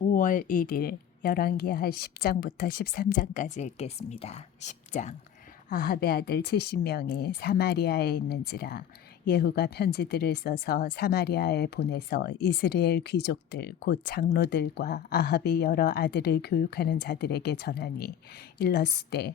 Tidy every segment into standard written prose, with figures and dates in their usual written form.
5월 1일 열왕기하 10장부터 13장까지 읽겠습니다. 10장. 아합의 아들 70명이 사마리아에 있는지라 예후가 편지들을 써서 사마리아에 보내서 이스라엘 귀족들 곧 장로들과 아합의 여러 아들을 교육하는 자들에게 전하니 일렀으되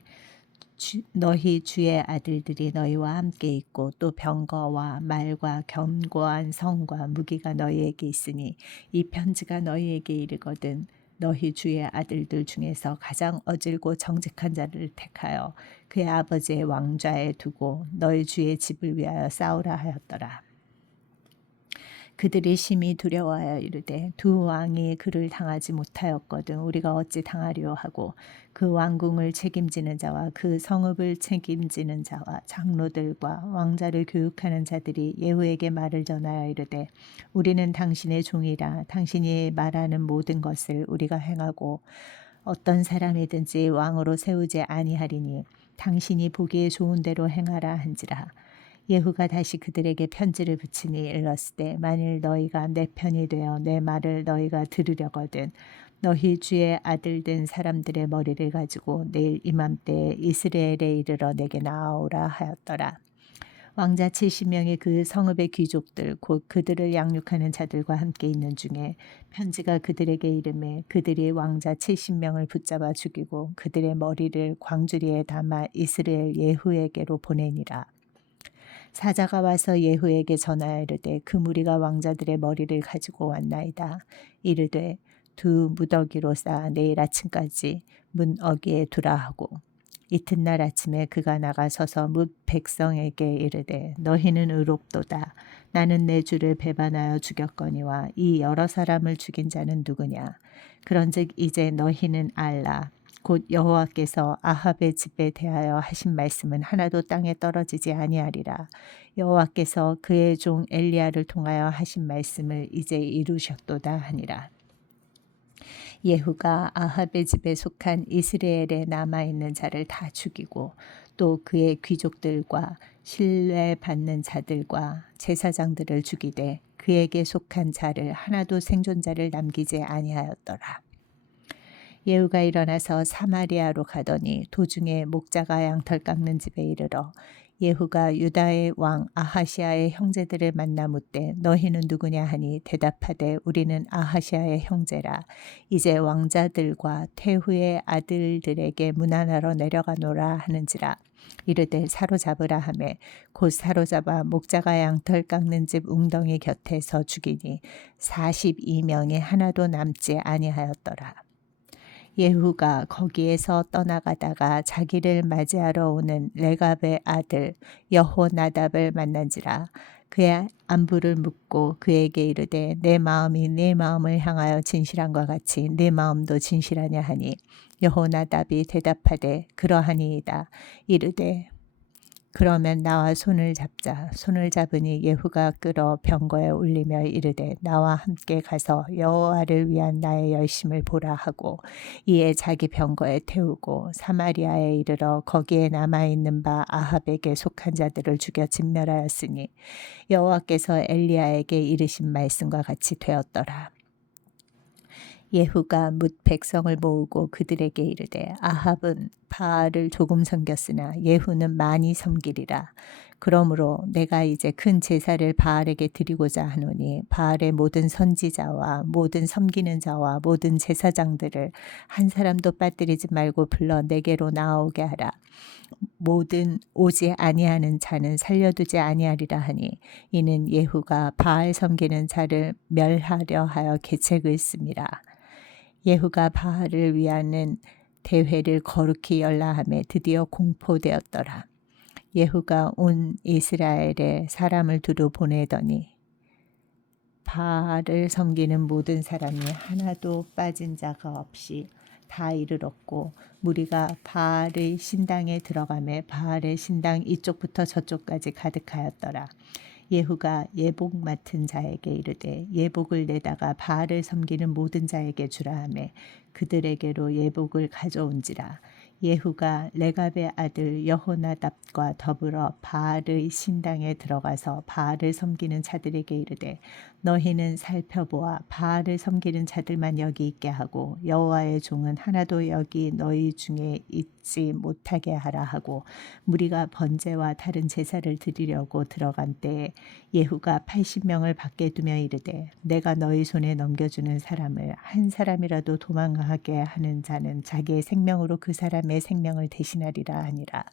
너희 주의 아들들이 너희와 함께 있고 또 병거와 말과 견고한 성과 무기가 너희에게 있으니 이 편지가 너희에게 이르거든 너희 주의 아들들 중에서 가장 어질고 정직한 자를 택하여 그의 아버지의 왕좌에 두고 너희 주의 집을 위하여 싸우라 하였더라. 그들이 심히 두려워하여 이르되 두 왕이 그를 당하지 못하였거든 우리가 어찌 당하리요 하고 그 왕궁을 책임지는 자와 그 성읍을 책임지는 자와 장로들과 왕자를 교육하는 자들이 예후에게 말을 전하여 이르되 우리는 당신의 종이라 당신이 말하는 모든 것을 우리가 행하고 어떤 사람이든지 왕으로 세우지 아니하리니 당신이 보기에 좋은 대로 행하라 한지라. 예후가 다시 그들에게 편지를 붙이니 일렀으되 만일 너희가 내 편이 되어 내 말을 너희가 들으려거든 너희 주의 아들 된 사람들의 머리를 가지고 내일 이맘때에 이스라엘에 이르러 내게 나아오라 하였더라. 왕자 70명이 그 성읍의 귀족들 곧 그들을 양육하는 자들과 함께 있는 중에 편지가 그들에게 이르매 그들이 왕자 70명을 붙잡아 죽이고 그들의 머리를 광주리에 담아 이스라엘 예후에게로 보내니라. 사자가 와서 예후에게 전하여 이르되 그 무리가 왕자들의 머리를 가지고 왔나이다. 이르되 두 무더기로 쌓아 내일 아침까지 문 어귀에 두라 하고 이튿날 아침에 그가 나가서서 뭇 백성에게 이르되 너희는 의롭도다. 나는 내 주를 배반하여 죽였거니와 이 여러 사람을 죽인 자는 누구냐. 그런즉 이제 너희는 알라. 곧 여호와께서 아합의 집에 대하여 하신 말씀은 하나도 땅에 떨어지지 아니하리라. 여호와께서 그의 종 엘리야를 통하여 하신 말씀을 이제 이루셨도다 하니라. 예후가 아합의 집에 속한 이스라엘에 남아있는 자를 다 죽이고 또 그의 귀족들과 신뢰받는 자들과 제사장들을 죽이되 그에게 속한 자를 하나도 생존자를 남기지 아니하였더라. 예후가 일어나서 사마리아로 가더니 도중에 목자가 양털 깎는 집에 이르러 예후가 유다의 왕 아하시아의 형제들을 만나 묻되 너희는 누구냐 하니 대답하되 우리는 아하시아의 형제라. 이제 왕자들과 태후의 아들들에게 문안하러 내려가노라 하는지라. 이르되 사로잡으라 하매 곧 사로잡아 목자가 양털 깎는 집 웅덩이 곁에서 죽이니 42명이 하나도 남지 아니하였더라. 예후가 거기에서 떠나가다가 자기를 맞이하러 오는 레갑의 아들 여호나답을 만난지라. 그의 안부를 묻고 그에게 이르되 내 마음이 네 마음을 향하여 진실한과 같이 네 마음도 진실하냐 하니 여호나답이 대답하되 그러하니이다. 이르되 그러면 나와 손을 잡자. 손을 잡으니 예후가 끌어 병거에 올리며 이르되 나와 함께 가서 여호와를 위한 나의 열심을 보라 하고 이에 자기 병거에 태우고 사마리아에 이르러 거기에 남아있는 바 아합에게 속한 자들을 죽여 진멸하였으니 여호와께서 엘리야에게 이르신 말씀과 같이 되었더라. 예후가 뭇 백성을 모으고 그들에게 이르되 아합은 바알을 조금 섬겼으나 예후는 많이 섬기리라. 그러므로 내가 이제 큰 제사를 바알에게 드리고자 하노니 바알의 모든 선지자와 모든 섬기는 자와 모든 제사장들을 한 사람도 빠뜨리지 말고 불러 내게로 나오게 하라. 모든 오지 아니하는 자는 살려두지 아니하리라 하니 이는 예후가 바알 섬기는 자를 멸하려 하여 계책을 씁니다. 예후가 바알을 위하는 대회를 거룩히 열라하며 드디어 공포되었더라. 예후가 온 이스라엘에 사람을 두루 보내더니 바알을 섬기는 모든 사람이 하나도 빠진 자가 없이 다 이르렀고 무리가 바알의 신당에 들어가매 바알의 신당 이쪽부터 저쪽까지 가득하였더라. 예후가 예복 맡은 자에게 이르되 예복을 내다가 바알을 섬기는 모든 자에게 주라 하매 그들에게로 예복을 가져온지라. 예후가 레갑의 아들 여호나답과 더불어 바알의 신당에 들어가서 바알을 섬기는 자들에게 이르되 너희는 살펴보아 바알을 섬기는 자들만 여기 있게 하고 여호와의 종은 하나도 여기 너희 중에 있지 못하게 하라 하고 무리가 번제와 다른 제사를 드리려고 들어간 때에 예후가 80명을 밖에 두며 이르되 내가 너희 손에 넘겨주는 사람을 한 사람이라도 도망하게 하는 자는 자기의 생명으로 그 사람의 생명을 대신하리라 하니라.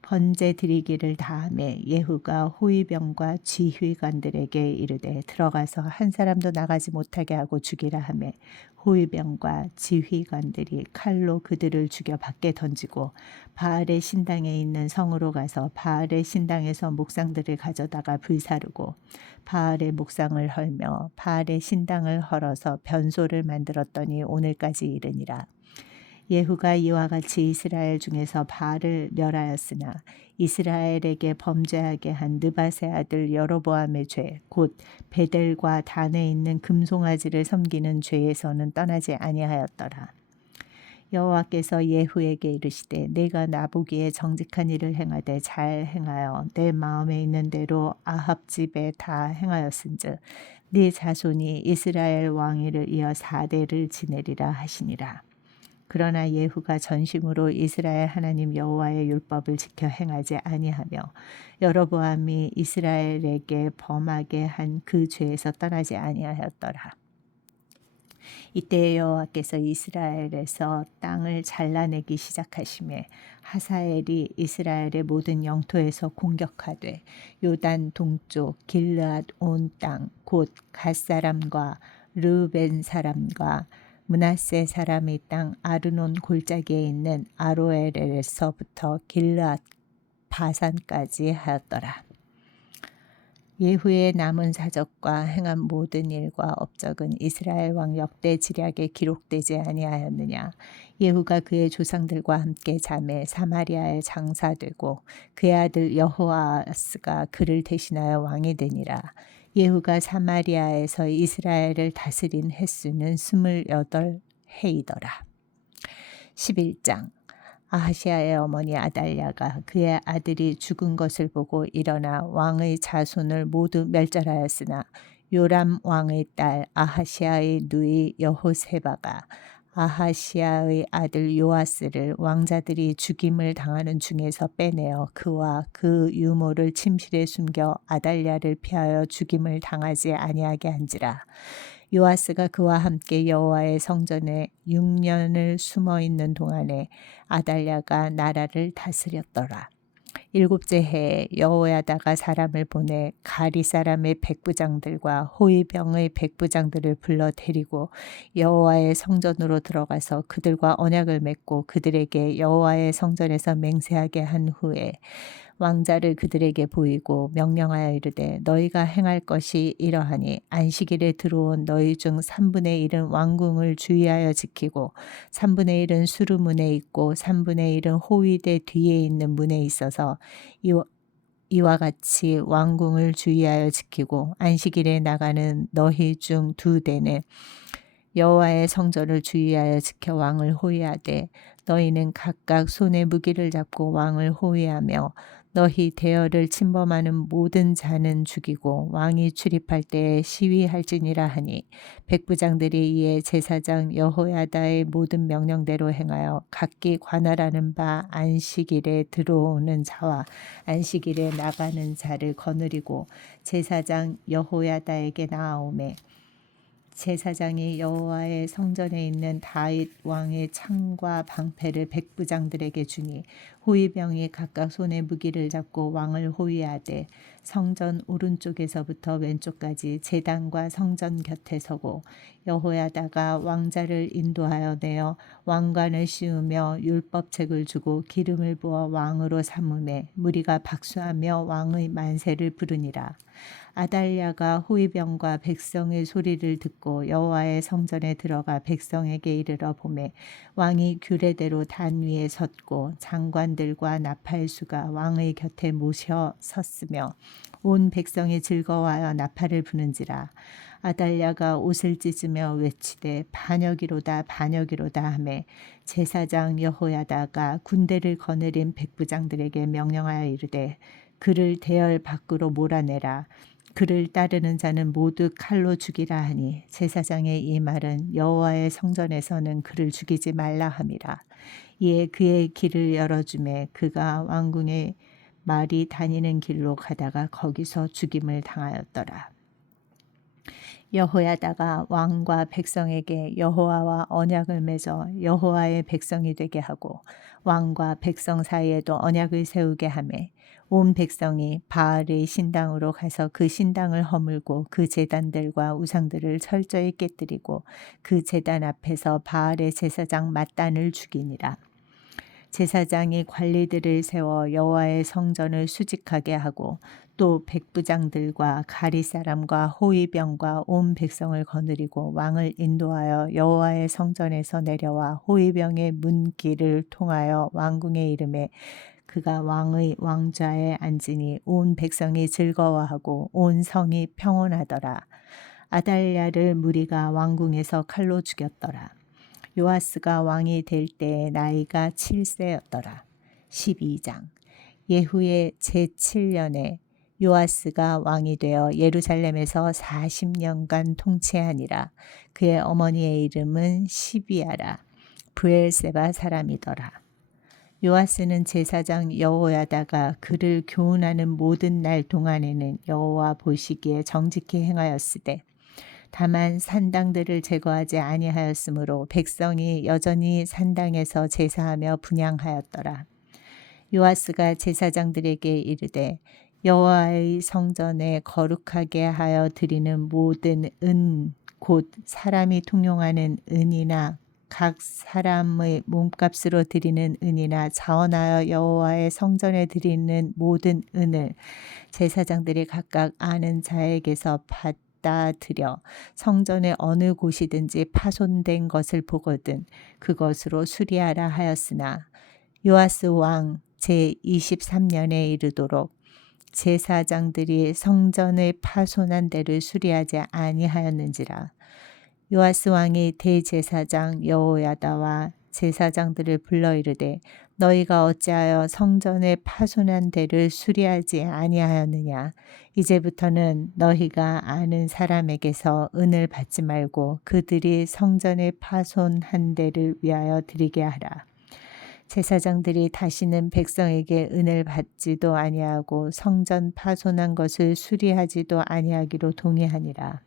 번제 드리기를 다하매 예후가 호위병과 지휘관들에게 이르되 들어가서 한 사람도 나가지 못하게 하고 죽이라 하매 호위병과 지휘관들이 칼로 그들을 죽여 밖에 던지고 바알의 신당에 있는 성으로 가서 바알의 신당에서 목상들을 가져다가 불사르고 바알의 목상을 헐며 바알의 신당을 헐어서 변소를 만들었더니 오늘까지 이르니라. 예후가 이와 같이 이스라엘 중에서 바알을 멸하였으나 이스라엘에게 범죄하게 한 느밧의 아들 여로보암의 죄, 곧 베델과 단에 있는 금송아지를 섬기는 죄에서는 떠나지 아니하였더라. 여호와께서 예후에게 이르시되 내가 나보기에 정직한 일을 행하되 잘 행하여 내 마음에 있는 대로 아합 집에 다 행하였은즉 네 자손이 이스라엘 왕위를 이어 4대를 지내리라 하시니라. 그러나 예후가 전심으로 이스라엘 하나님 여호와의 율법을 지켜 행하지 아니하며 여로보암이 이스라엘에게 범하게 한 그 죄에서 떠나지 아니하였더라. 이때 여호와께서 이스라엘에서 땅을 잘라내기 시작하시매 하사엘이 이스라엘의 모든 영토에서 공격하되 요단 동쪽 길르앗 온 땅 곧 갓 사람과 르벤 사람과 므낫세 사람의 땅 아르논 골짜기에 있는 아로엘에서부터 길르앗 바산까지 하였더라. 예후의 남은 사적과 행한 모든 일과 업적은 이스라엘 왕 역대 지략에 기록되지 아니하였느냐. 예후가 그의 조상들과 함께 잠에 사마리아에 장사되고 그의 아들 여호아스가 그를 대신하여 왕이 되니라. 예후가 사마리아에서 이스라엘을 다스린 횟수는 28해이더라. 11장. 아하시아의 어머니 아달랴가 그의 아들이 죽은 것을 보고 일어나 왕의 자손을 모두 멸절하였으나 요람 왕의 딸 아하시아의 누이 여호세바가 아하시아의 아들 요아스를 왕자들이 죽임을 당하는 중에서 빼내어 그와 그 유모를 침실에 숨겨 아달랴를 피하여 죽임을 당하지 아니하게 한지라. 요아스가 그와 함께 여호와의 성전에 6년을 숨어 있는 동안에 아달랴가 나라를 다스렸더라. 7째 해에 여호야다가 사람을 보내 가리 사람의 백부장들과 호위병의 백부장들을 불러 데리고 여호와의 성전으로 들어가서 그들과 언약을 맺고 그들에게 여호와의 성전에서 맹세하게 한 후에 왕자를 그들에게 보이고 명령하여 이르되 너희가 행할 것이 이러하니 안식일에 들어온 너희 중 3분의 1은 왕궁을 주의하여 지키고 3분의 1은 수루문에 있고 3분의 1은 호위대 뒤에 있는 문에 있어서 이와 같이 왕궁을 주의하여 지키고 안식일에 나가는 너희 중 2대는 여호와의 성전을 주의하여 지켜 왕을 호위하되 너희는 각각 손에 무기를 잡고 왕을 호위하며 너희 대열을 침범하는 모든 자는 죽이고 왕이 출입할 때에 시위할지니라 하니 백부장들이 이에 제사장 여호야다의 모든 명령대로 행하여 각기 관할하는 바 안식일에 들어오는 자와 안식일에 나가는 자를 거느리고 제사장 여호야다에게 나아오매 제사장이 여호와의 성전에 있는 다윗 왕의 창과 방패를 백부장들에게 주니 호위병이 각각 손에 무기를 잡고 왕을 호위하되 성전 오른쪽에서부터 왼쪽까지 제단과 성전 곁에 서고 여호야다가 왕자를 인도하여 내어 왕관을 씌우며 율법책을 주고 기름을 부어 왕으로 삼음에 무리가 박수하며 왕의 만세를 부르니라. 아달랴가 호위병과 백성의 소리를 듣고 여호와의 성전에 들어가 백성에게 이르러 보매 왕이 규례대로 단 위에 섰고 장관들과 나팔수가 왕의 곁에 모셔 섰으며 온 백성이 즐거워하여 나팔을 부는지라. 아달랴가 옷을 찢으며 외치되 반역이로다 반역이로다 하매 제사장 여호야다가 군대를 거느린 백부장들에게 명령하여 이르되 그를 대열 밖으로 몰아내라. 그를 따르는 자는 모두 칼로 죽이라 하니 제사장의 이 말은 여호와의 성전에서는 그를 죽이지 말라 함이라. 이에 그의 길을 열어주매 그가 왕궁의 말이 다니는 길로 가다가 거기서 죽임을 당하였더라. 여호야다가 왕과 백성에게 여호와와 언약을 맺어 여호와의 백성이 되게 하고 왕과 백성 사이에도 언약을 세우게 하매 온 백성이 바알의 신당으로 가서 그 신당을 허물고 그 제단들과 우상들을 철저히 깨뜨리고 그 제단 앞에서 바알의 제사장 맏단을 죽이니라. 제사장이 관리들을 세워 여호와의 성전을 수직하게 하고 또 백부장들과 가리 사람과 호위병과 온 백성을 거느리고 왕을 인도하여 여호와의 성전에서 내려와 호위병의 문길을 통하여 왕궁에 이르매 그가 왕의 왕좌에 앉으니 온 백성이 즐거워하고 온 성이 평온하더라. 아달랴를 무리가 왕궁에서 칼로 죽였더라. 요아스가 왕이 될 때에 나이가 7세였더라. 12장. 예후의 제7년에 요아스가 왕이 되어 예루살렘에서 40년간 통치하니라. 그의 어머니의 이름은 시비아라. 브엘세바 사람이더라. 요아스는 제사장 여호야다가 그를 교훈하는 모든 날 동안에는 여호와 보시기에 정직히 행하였으되 다만 산당들을 제거하지 아니하였으므로 백성이 여전히 산당에서 제사하며 분향하였더라. 요아스가 제사장들에게 이르되 여호와의 성전에 거룩하게 하여 드리는 모든 은 곧 사람이 통용하는 은이나 각 사람의 몸값으로 드리는 은이나 자원하여 여호와의 성전에 드리는 모든 은을 제사장들이 각각 아는 자에게서 받다 드려 성전의 어느 곳이든지 파손된 것을 보거든 그것으로 수리하라 하였으나 요아스 왕 제23년에 이르도록 제사장들이 성전의 파손한 데를 수리하지 아니하였는지라. 요아스 왕이 대제사장 여호야다와 제사장들을 불러 이르되 너희가 어찌하여 성전의 파손한 데를 수리하지 아니하였느냐. 이제부터는 너희가 아는 사람에게서 은을 받지 말고 그들이 성전의 파손한 데를 위하여 드리게 하라. 제사장들이 다시는 백성에게 은을 받지도 아니하고 성전 파손한 것을 수리하지도 아니하기로 동의하니라.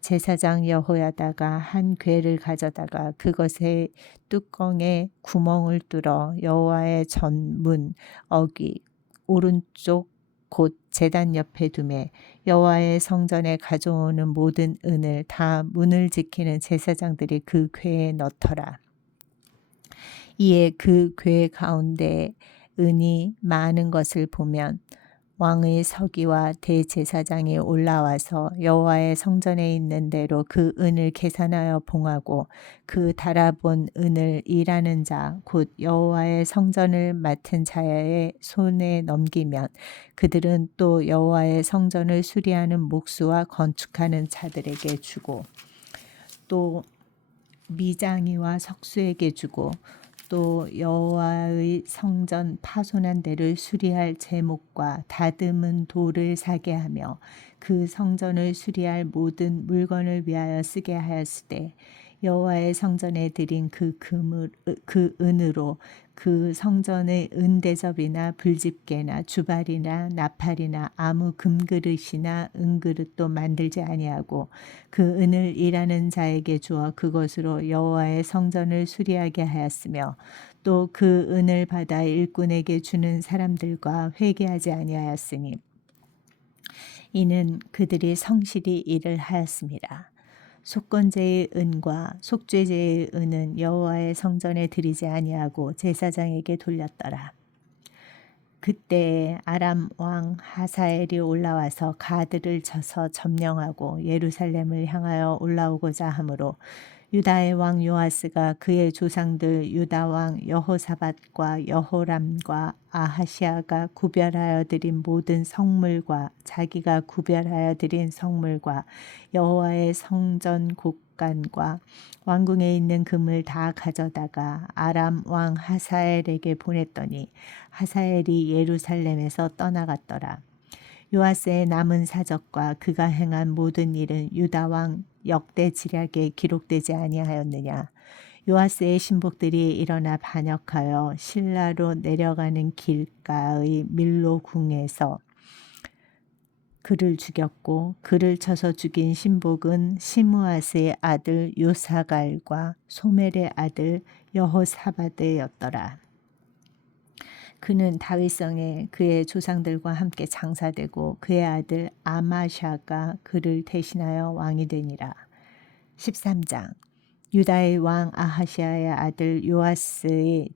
제사장 여호야다가 한 궤를 가져다가 그것의 뚜껑에 구멍을 뚫어 여호와의 전문 어귀 오른쪽 곧 제단 옆에 두매 여호와의 성전에 가져오는 모든 은을 다 문을 지키는 제사장들이 그 궤에 넣더라. 이에 그 궤 가운데 은이 많은 것을 보면 왕의 서기와 대제사장이 올라와서 여호와의 성전에 있는 대로 그 은을 계산하여 봉하고 그 달아본 은을 일하는 자 곧 여호와의 성전을 맡은 자의 손에 넘기면 그들은 또 여호와의 성전을 수리하는 목수와 건축하는 자들에게 주고 또 미장이와 석수에게 주고 또 여호와의 성전 파손한 데를 수리할 제목과 다듬은 돌을 사게 하며 그 성전을 수리할 모든 물건을 위하여 쓰게 하였으되 여호와의 성전에 드린 그 은으로 그 성전의 은대접이나 불집게나 주발이나 나팔이나 아무 금그릇이나 은그릇도 만들지 아니하고 그 은을 일하는 자에게 주어 그것으로 여호와의 성전을 수리하게 하였으며 또 그 은을 받아 일꾼에게 주는 사람들과 회개하지 아니하였으니 이는 그들이 성실히 일을 하였습니다. 속건제의 은과 속죄제의 은은 여호와의 성전에 드리지 아니하고 제사장에게 돌렸더라. 그때 아람 왕 하사엘이 올라와서 가드를 쳐서 점령하고 예루살렘을 향하여 올라오고자 하므로 유다의 왕 요아스가 그의 조상들 유다 왕 여호사밧과 여호람과 아하시아가 구별하여 드린 모든 성물과 자기가 구별하여 드린 성물과 여호와의 성전 곡간과 왕궁에 있는 금을 다 가져다가 아람 왕 하사엘에게 보냈더니 하사엘이 예루살렘에서 떠나갔더라. 요아스의 남은 사적과 그가 행한 모든 일은 유다 왕 역대 지략에 기록되지 아니하였느냐. 요아스의 신복들이 일어나 반역하여 실라로 내려가는 길가의 밀로 궁에서 그를 죽였고, 그를 쳐서 죽인 신복은 시므아스의 아들 요사갈과 소멜의 아들 여호사바드였더라. 그는 다윗성에 그의 조상들과 함께 장사되고 그의 아들 아마샤가 그를 대신하여 왕이 되니라. 13장. 유다의 왕 아하시아의 아들 요아스의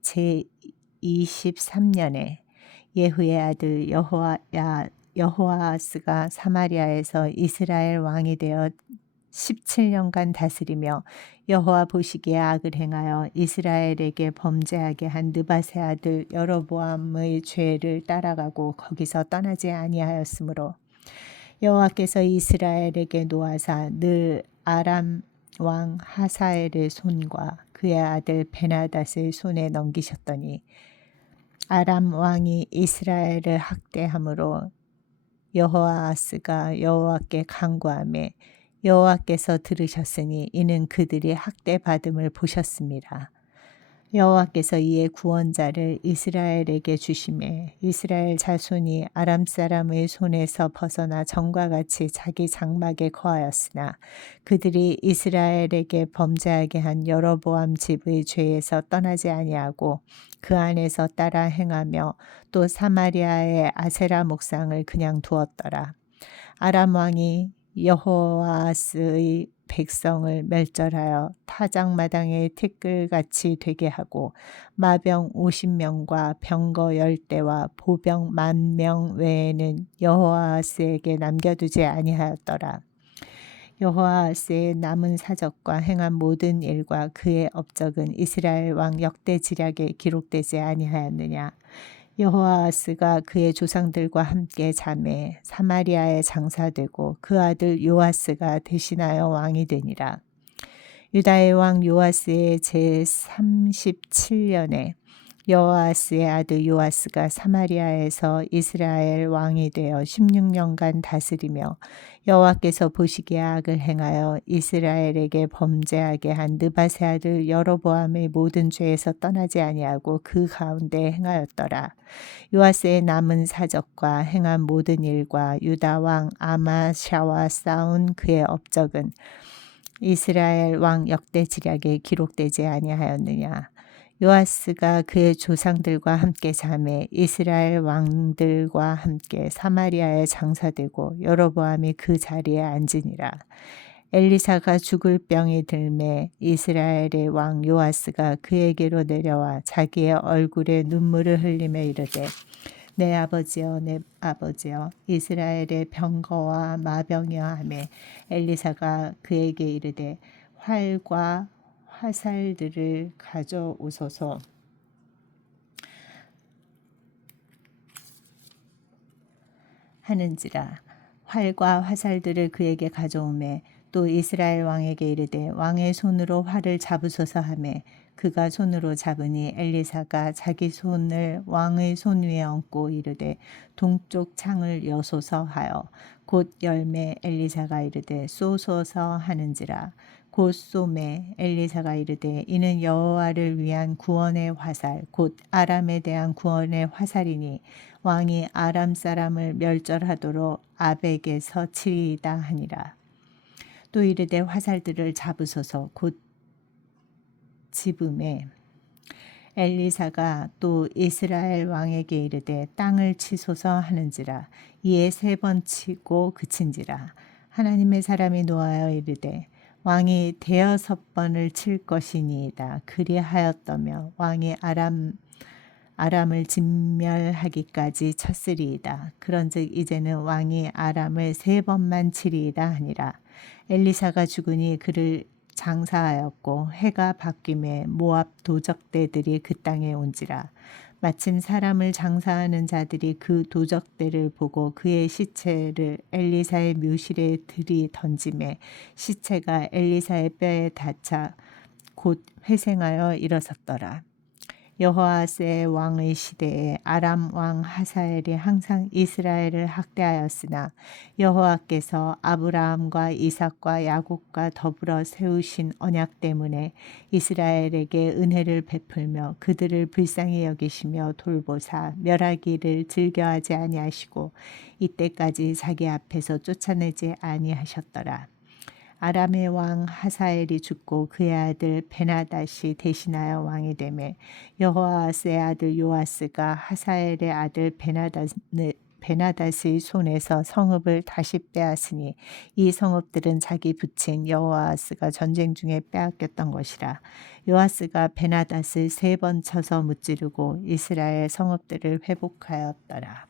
제23년에 예후의 아들 여호아스가 사마리아에서 이스라엘 왕이 되어 17년간 다스리며 여호와 보시기에 악을 행하여 이스라엘에게 범죄하게 한 느밧의 아들 여로보암의 죄를 따라가고 거기서 떠나지 아니하였으므로 여호와께서 이스라엘에게 노하사 늘 아람 왕 하사엘의 손과 그의 아들 베나닷의 손에 넘기셨더니 아람 왕이 이스라엘을 학대함으로 여호아스가 여호와께 간구하매 여호와께서 들으셨으니 이는 그들이 학대받음을 보셨습니다. 여호와께서 이에 구원자를 이스라엘에게 주시매 이스라엘 자손이 아람 사람의 손에서 벗어나 전과 같이 자기 장막에 거하였으나 그들이 이스라엘에게 범죄하게 한 여로보암 집의 죄에서 떠나지 아니하고 그 안에서 따라 행하며 또 사마리아의 아세라 목상을 그냥 두었더라. 아람 왕이 여호아스의 백성을 멸절하여 타작마당의 티끌같이 되게 하고 마병 50명과 병거 10대와 보병 10,000명 외에는 여호아스에게 남겨두지 아니하였더라. 여호아스의 남은 사적과 행한 모든 일과 그의 업적은 이스라엘 왕 역대 지략에 기록되지 아니하였느냐. 여호아스가 그의 조상들과 함께 잠에 사마리아에 장사되고 그 아들 요아스가 대신하여 왕이 되니라. 유다의 왕 요아스의 제37년에 여호아스의 아들 요아스가 사마리아에서 이스라엘 왕이 되어 16년간 다스리며 여호와께서 보시기에 악을 행하여 이스라엘에게 범죄하게 한 느밧의 아들 여로보암의 모든 죄에서 떠나지 아니하고 그 가운데 행하였더라. 요아스의 남은 사적과 행한 모든 일과 유다 왕 아마샤와 싸운 그의 업적은 이스라엘 왕 역대 지략에 기록되지 아니하였느냐. 요아스가 그의 조상들과 함께 잠에 이스라엘 왕들과 함께 사마리아에 장사되고 여로보암이 그 자리에 앉으니라. 엘리사가 죽을 병이 들매 이스라엘의 왕 요아스가 그에게로 내려와 자기의 얼굴에 눈물을 흘리며 이르되 내 아버지여 내 아버지여 이스라엘의 병거와 마병이여 하매 엘리사가 그에게 이르되 활과 화살들을 가져오소서. 하는지라. 활과 화살들을 그에게 가져오매 또 이스라엘 왕에게 이르되 왕의 손으로 활을 잡으소서 하매 그가 손으로 잡으니 엘리사가 자기 손을 왕의 손 위에 얹고 이르되 동쪽 창을 여소서 하여 곧 열매 엘리사가 이르되 쏘소서 하는지라. 곧 쏘매 엘리사가 이르되 이는 여호와를 위한 구원의 화살 곧 아람에 대한 구원의 화살이니 왕이 아람 사람을 멸절하도록 아벡에서 치리이다 하니라. 또 이르되 화살들을 잡으소서 곧 집음에 엘리사가 또 이스라엘 왕에게 이르되 땅을 치소서 하는지라. 이에 3번 치고 그친지라. 하나님의 사람이 노하여 이르되 왕이 6번을 칠 것이니이다. 그리하였더며 왕이 아람을 진멸하기까지 쳤으리이다. 그런즉 이제는 왕이 아람을 3번만 치리이다 하니라. 엘리사가 죽으니 그를 장사하였고 해가 바뀜에 모압 도적대들이 그 땅에 온지라. 마침 사람을 장사하는 자들이 그 도적대를 보고 그의 시체를 엘리사의 묘실에 들이던지매 시체가 엘리사의 뼈에 닿자 곧 회생하여 일어섰더라. 여호아스의 왕의 시대에 아람 왕 하사엘이 항상 이스라엘을 학대하였으나 여호와께서 아브라함과 이삭과 야곱과 더불어 세우신 언약 때문에 이스라엘에게 은혜를 베풀며 그들을 불쌍히 여기시며 돌보사 멸하기를 즐겨하지 아니하시고 이때까지 자기 앞에서 쫓아내지 아니하셨더라. 아람의 왕 하사엘이 죽고 그의 아들 베나닷이 대신하여 왕이 되매 여호아스의 아들 요아스가 하사엘의 아들 베나닷의 손에서 성읍을 다시 빼앗으니 이 성읍들은 자기 부친 여호아스가 전쟁 중에 빼앗겼던 것이라. 요아스가 베나닷을 3번 쳐서 무찌르고 이스라엘 성읍들을 회복하였더라.